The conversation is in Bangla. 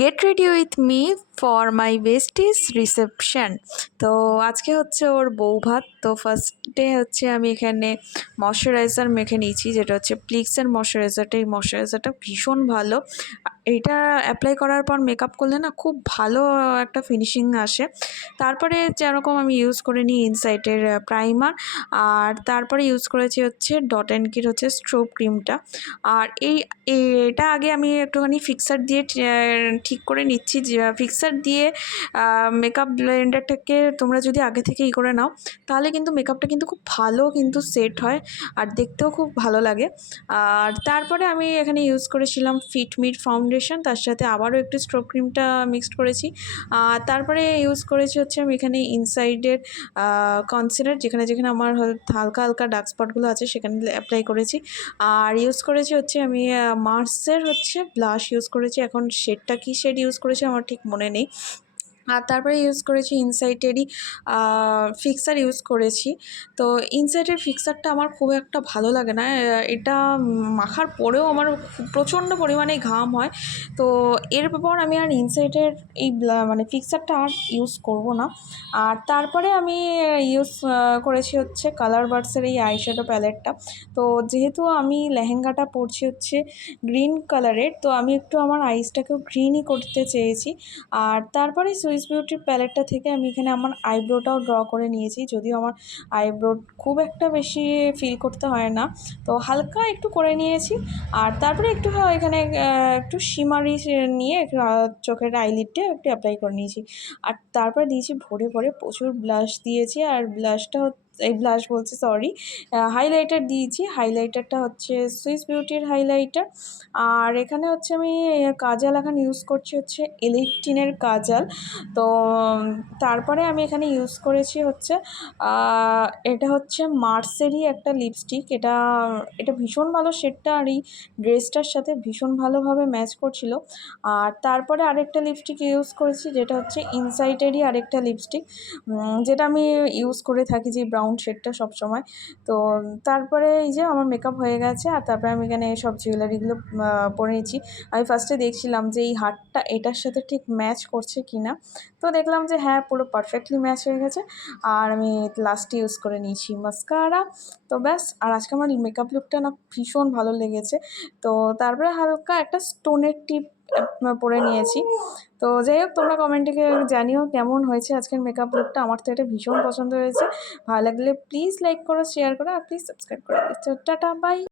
Gate ready with me for my besties reception. তো আজকে হচ্ছে ওর বউ ভাত। তো ফার্স্টে হচ্ছে আমি এখানে ময়শ্চারাইজার মেখে নিয়েছি, যেটা হচ্ছে প্লিক্সের ময়শ্চারাইজারটা। এই ময়শ্চারাইজারটা ভীষণ ভালো। এটা অ্যাপ্লাই করার পর মেকআপ করলে না খুব ভালো একটা ফিনিশিং আসে। তারপরে যেরকম আমি ইউজ করে নিই ইনসাইটের প্রাইমার, আর তারপরে ইউজ করেছি হচ্ছে ডট অ্যান্ড কির হচ্ছে স্ট্রোব ক্রিমটা। আর এটা আগে আমি একটুখানি ফিক্সার দিয়ে ঠিক করে নিচ্ছি। যে ফিক্সার দিয়ে মেকআপ ব্লেন্ডারটাকে তোমরা যদি আগে থেকে করে নাও, তাহলে কিন্তু মেকআপটা কিন্তু খুব ভালো কিন্তু সেট হয়, আর দেখতেও খুব ভালো লাগে। আর তারপরে আমি এখানে ইউজ করেছিলাম ফিটমির ফাউন্ডেশন, তার সাথে আবারও একটু স্ট্রোব ক্রিমটা মিক্সড করেছি। আর তারপরে ইউজ করেছি হচ্ছে আমি এখানে ইনসাইডের কনসিলার, যেখানে যেখানে আমার হালকা হালকা ডার্ক স্পটগুলো আছে সেখানে অ্যাপ্লাই করেছি। আর ইউজ করেছি হচ্ছে আমি মার্সের হচ্ছে ব্লাশ ইউজ করেছি। এখন শেডটা কী শেড ইউজ করেছি আমার ঠিক মনে নেই। আর তারপরে ইউজ করেছি ইনসাইটেরই ফিক্সার ইউজ করেছি। তো ইনসাইটের ফিক্সারটা আমার খুব একটা ভালো লাগে না। এটা মাখার পরেও আমার প্রচণ্ড পরিমাণে ঘাম হয়। তো এরপর আমি আর ইনসাইটের এই মানে ফিক্সারটা আর ইউজ করব না। আর তারপরে আমি ইউজ করেছি হচ্ছে কালার বার্ডসের এই আইশ্যাডো প্যালেটটা। তো যেহেতু আমি লেহেঙ্গাটা পরছি হচ্ছে গ্রিন কালারের, তো আমি একটু আমার আইসটাকেও গ্রিনই করতে চেয়েছি। আর তারপরে সুইস বিউটির প্যালেটটা থেকে আমি এখানে আমার আইব্রোটাও ড্র করে নিয়েছি, যদিও আমার আইব্রো খুব একটা বেশি ফিল করতে হয় না, তো হালকা একটু করে নিয়েছি। আর তারপরে একটু এখানে একটু শিমারি নিয়ে চোখের আইলিডটা একটু অ্যাপ্লাই করে নিয়েছি। আর তারপরে দিয়েছি ভরে ভরে প্রচুর ব্লাশ দিয়েছি। আর ব্লাশটা এই ব্লাশ বলছি, সরি, হাইলাইটার দিয়েছি। হাইলাইটারটা হচ্ছে সুইস বিউটির হাইলাইটার। আর এখানে হচ্ছে আমি কাজল এখন ইউজ করছি হচ্ছে এলিটিনের কাজল। তো তারপরে আমি এখানে ইউজ করেছি হচ্ছে এটা হচ্ছে মার্সেরই একটা লিপস্টিক। এটা এটা ভীষণ ভালো শেডটা, আর এই ড্রেসটার সাথে ভীষণ ভালোভাবে ম্যাচ করছিল। আর তারপরে আরেকটা লিপস্টিক ইউজ করেছি, যেটা হচ্ছে ইনসাইটেরই আরেকটা লিপস্টিক, যেটা আমি ইউজ করে থাকি, যে ব্রাউন শেডটা সবসময়। তো তারপরে এই যে আমার মেকআপ হয়ে গেছে। আর তারপরে আমি এখানে সব জুয়েলারিগুলো পরে নিয়েছি। আমি ফার্স্টে দেখছিলাম যে এই হারটা এটার সাথে ঠিক ম্যাচ করছে কি না। তো দেখলাম যে হ্যাঁ, পুরো পারফেক্টলি ম্যাচ হয়ে গেছে। আর আমি লাস্টে ইউজ করে নিয়েছি মাস্কারা। তো ব্যাস। আর আজকে আমার মেকআপ লুকটা না ভীষণ ভালো লেগেছে। তো তারপরে হালকা একটা স্টোনের টিপ পরে নিয়েছি। তো যাই হোক, তোমরা কমেন্টে জানিও কেমন হয়েছে আজকের মেকআপ লুকটা। আমার তো এটা ভীষণ পছন্দ হয়েছে। ভালো লাগলে প্লিজ লাইক করো, শেয়ার করো, আর প্লিজ সাবস্ক্রাইব করে দিও। Tata, by.